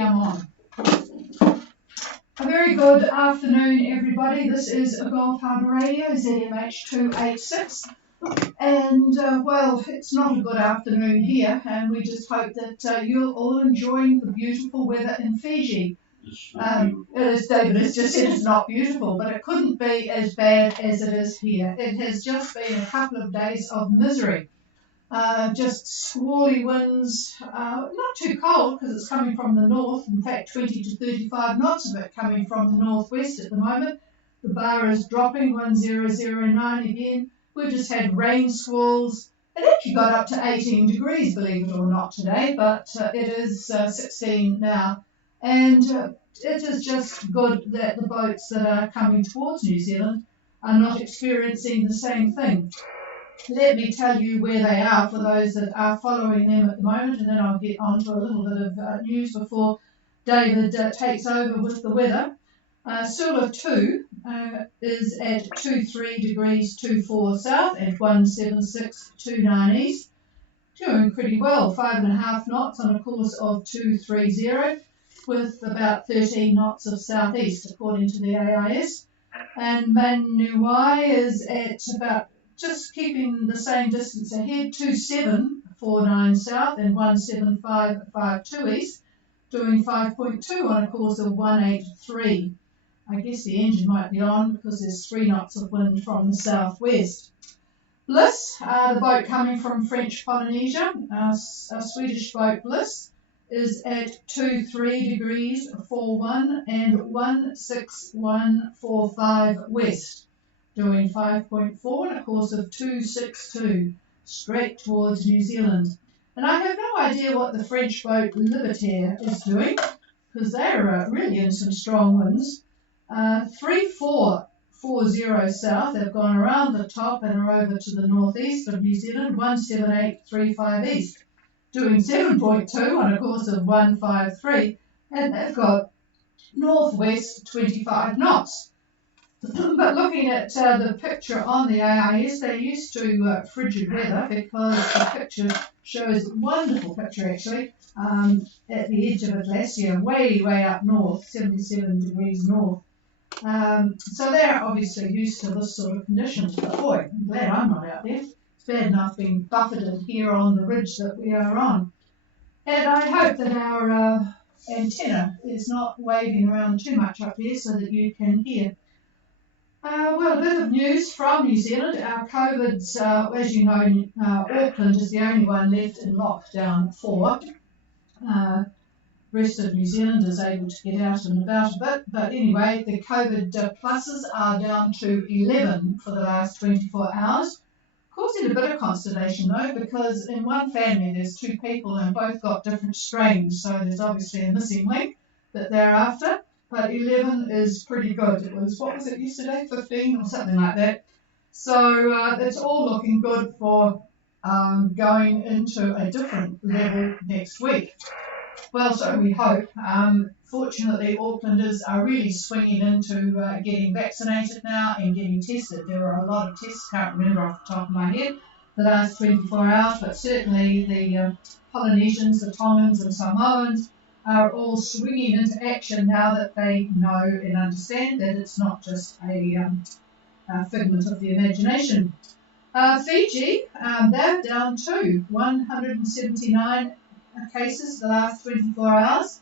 I'm on. A very good afternoon, everybody. This is Gulf Harbour Radio, ZMH 286. And, well, it's not a good afternoon here, and we just hope that you're all enjoying the beautiful weather in Fiji. David has just said it's not beautiful, but it couldn't be as bad as it is here. It has just been a couple of days of misery. Just squally winds, not too cold because it's coming from the north, in fact 20 to 35 knots of it coming from the northwest at the moment. The bar is dropping 1009 again. We've just had rain squalls. It actually got up to 18 degrees, believe it or not, today, but it is 16 now. And it is just good that the boats that are coming towards New Zealand are not experiencing the same thing. Let me tell you where they are for those that are following them at the moment, and then I'll get on to a little bit of news before David takes over with the weather. Sula 2 is at 23 degrees 24 south and 17629 east, doing pretty well, 5.5 knots on a course of 230 with about 13 knots of southeast according to the AIS. And Manuai is at about just keeping the same distance ahead, 2749 south and 17552 east, doing 5.2 on a course of 183. I guess the engine might be on because there's 3 knots of wind from the southwest. Bliss, the boat coming from French Polynesia, our Swedish boat Bliss, is at 23 degrees 41 and 16145 west, doing 5.4 on a course of 262, straight towards New Zealand. And I have no idea what the French boat Libertaire is doing, because they're really in some strong winds. 3440 south, they've gone around the top and are over to the northeast of New Zealand, 17835 east, doing 7.2 on a course of 153, and they've got northwest 25 knots. But looking at the picture on the AIS, they're used to frigid weather because the picture shows a wonderful picture actually at the edge of a glacier way up north, 77 degrees north. So they're obviously used to this sort of conditions. But boy, I'm glad I'm not out there. It's bad enough being buffeted here on the ridge that we are on. And I hope that our antenna is not waving around too much up here so that you can hear. Well, a bit of news from New Zealand. Our COVID's, as you know, Auckland is the only one left in lockdown 4. Rest of New Zealand is able to get out and about a bit. But anyway, the COVID pluses are down to 11 for the last 24 hours. Causing a bit of consternation though, because in one family there's 2 people and both got different strains. So there's obviously a missing link that they're after. But 11 is pretty good. It was, what was it yesterday, 15 or something like that. So it's all looking good for going into a different level next week. Well, so we hope. Fortunately, Aucklanders are really swinging into getting vaccinated now and getting tested. There were a lot of tests, can't remember off the top of my head, the last 24 hours, but certainly the Polynesians, the Tongans and Samoans are all swinging into action now that they know and understand that it's not just a figment of the imagination. Fiji, they're down to 179 cases the last 24 hours.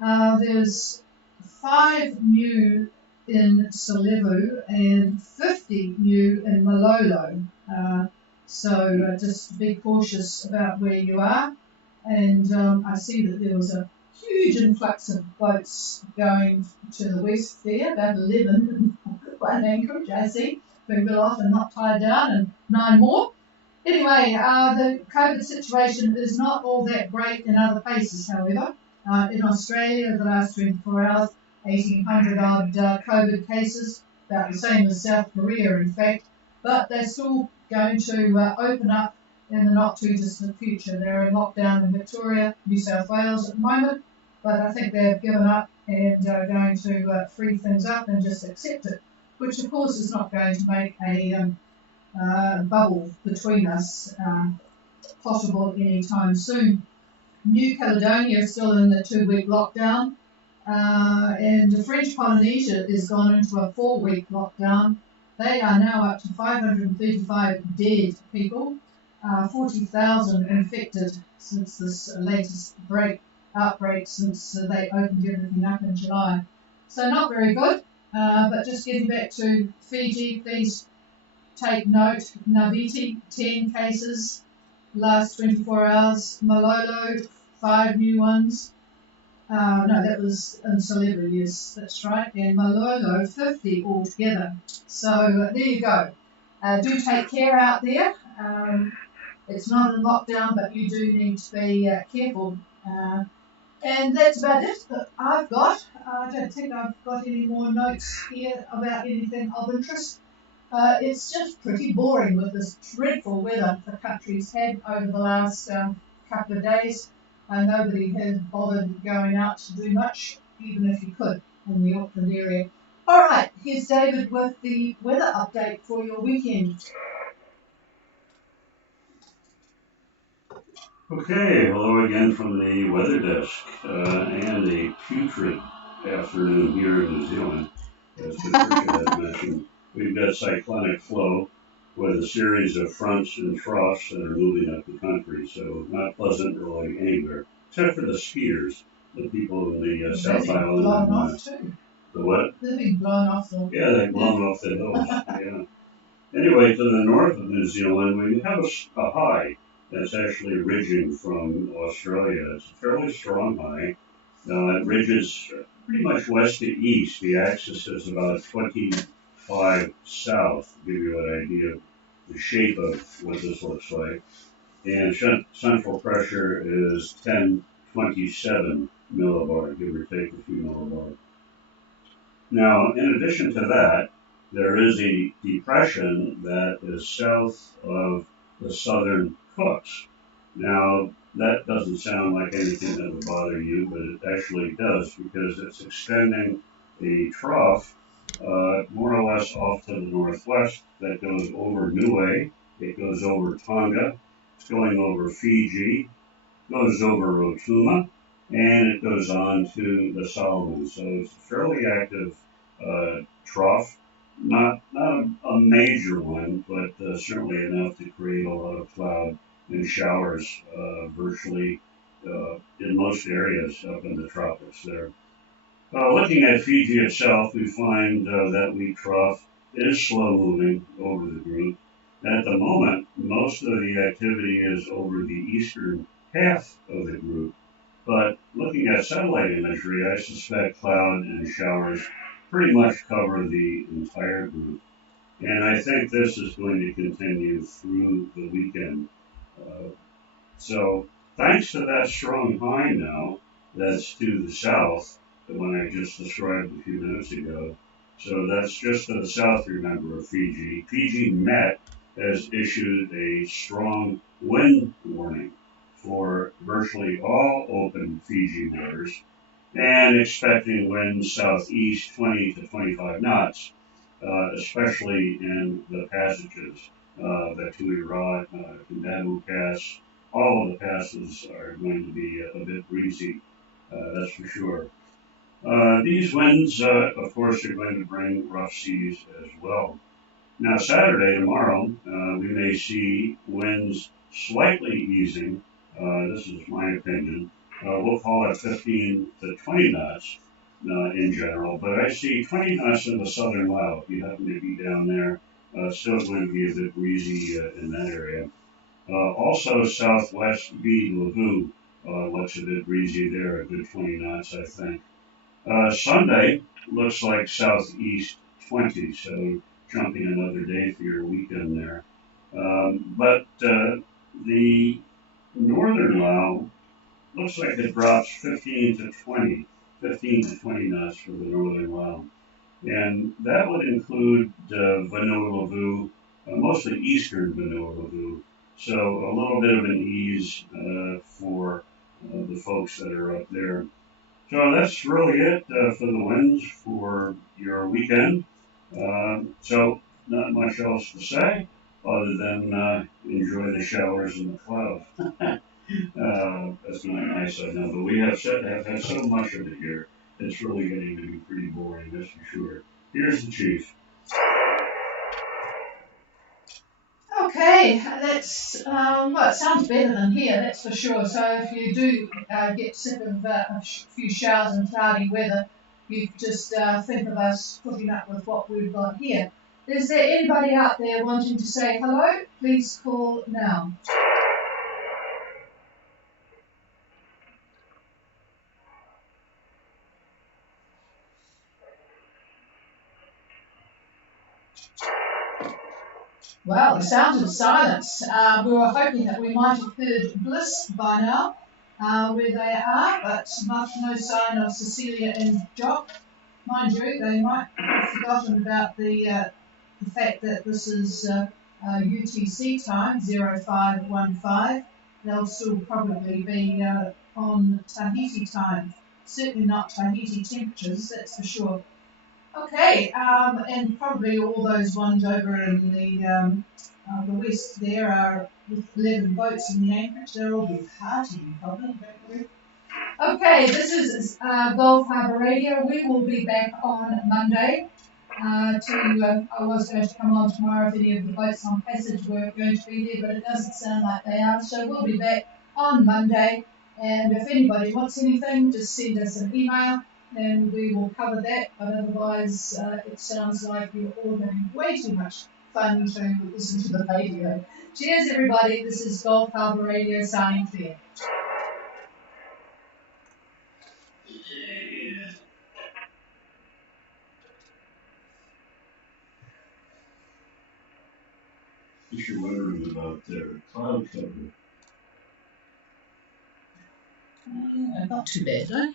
There's 5 new in Salevu and 50 new in Malolo. So just be cautious about where you are. And I see that there was a huge influx of boats going to the west there, about 11 in one anchorage, I see, being built off and not tied down, and 9 more. Anyway, the COVID situation is not all that great in other places, however. In Australia, the last 24 hours, 1,800 odd COVID cases, about the same as South Korea, in fact, but they're still going to open up in the not too distant future. They're in lockdown in Victoria, New South Wales at the moment, but I think they've given up and are going to free things up and just accept it, which of course is not going to make a bubble between us possible anytime soon. New Caledonia is still in the 2-week lockdown. And the French Polynesia has gone into a 4-week lockdown. They are now up to 535 dead people, 40,000 infected since this latest outbreak since they opened everything up in July. So not very good. But just getting back to Fiji, please take note. Naviti, 10 cases last 24 hours. Malolo, 5 new ones. No, that was in Celebre, yes, that's right. And Malolo, 50 altogether. So there you go. Do take care out there. It's not a lockdown, but you do need to be careful. And that's about it that I've got. I don't think I've got any more notes here about anything of interest. It's just pretty boring with this dreadful weather the country's had over the last couple of days. Nobody has bothered going out to do much, even if you could, in the Auckland area. All right, here's David with the weather update for your weekend. Okay, hello again from the weather desk, and a putrid afternoon here in New Zealand. As Patricia had mentioned, we've got cyclonic flow with a series of fronts and troughs that are moving up the country, so not pleasant really anywhere, except for the skiers, the people in the South Island. Blown off too. The what? They've been blown off. Yeah, they've blown off the hills, yeah. Anyway, to the north of New Zealand, we have a high that's actually ridging from Australia. It's a fairly strong high. It ridges pretty much west to east. The axis is about 25 south, to give you an idea of the shape of what this looks like. And central pressure is 1027 millibar, give or take a few millibar. Now, in addition to that, there is a depression that is south of the southern Cooks. Now, that doesn't sound like anything that would bother you, but it actually does because it's extending a trough more or less off to the northwest that goes over Niue, it goes over Tonga, it's going over Fiji, goes over Rotuma, and it goes on to the Solomons. So it's a fairly active trough. Not a major one, but certainly enough to create a lot of cloud and showers virtually in most areas up in the tropics there. Looking at Fiji itself, we find that weak trough is slow moving over the group. At the moment, most of the activity is over the eastern half of the group. But looking at satellite imagery, I suspect cloud and showers pretty much cover the entire group. And I think this is going to continue through the weekend. So thanks to that strong high now that's to the south, the one I just described a few minutes ago. So that's just to the south, remember, of Fiji. Fiji Met has issued a strong wind warning for virtually all open Fiji waters and expecting winds southeast 20 to 25 knots, especially in the passages. The Tui Ra, Kendamu Pass, all of the passes are going to be a bit breezy, that's for sure. These winds, of course, are going to bring rough seas as well. Now, Saturday, tomorrow, we may see winds slightly easing. This is my opinion. We'll call it 15 to 20 knots in general, but I see 20 knots in the southern Lao. If you happen to be down there, still going to be a bit breezy in that area. Also, southwest B, Lavu, looks a bit breezy there, a good 20 knots, I think. Sunday looks like southeast 20, so jumping another day for your weekend there. But the northern Lao looks like it drops 15 to 20 knots for the northern Lao. And that would include Vanuatu, mostly eastern Vanuatu. So a little bit of an ease for the folks that are up there. So that's really it for the winds for your weekend. So not much else to say other than enjoy the showers and the clouds. That's not nice, I know, but we have had so much of it here. It's really getting to be pretty boring, that's for sure. Here's the chief. Okay, that's well, it sounds better than here, that's for sure. So if you do get sick of few showers and cloudy weather, you just think of us putting up with what we've got here. Is there anybody out there wanting to say hello? Please call now. Well, the sound of silence. We were hoping that we might have heard Bliss by now, where they are, but no sign of Cecilia and Jock. Mind you, they might have forgotten about the fact that this is UTC time, 0515. They'll still probably be on Tahiti time. Certainly not Tahiti temperatures, that's for sure. Okay, and probably all those ones over in the west there are with 11 boats in the anchorage. They'll all be partying, probably, don't we? Okay, this is Gulf Harbour Radio. We will be back on Monday. I was going to come on tomorrow if any of the boats on passage were going to be there, but it doesn't sound like they are. So we'll be back on Monday. And if anybody wants anything, just send us an email and we will cover that. But otherwise, it sounds like you're all having way too much fun to listen to the radio. Cheers, everybody. This is Gulf Harbour Radio signing clear. If you're wondering about their cloud cover. Not too bad, though.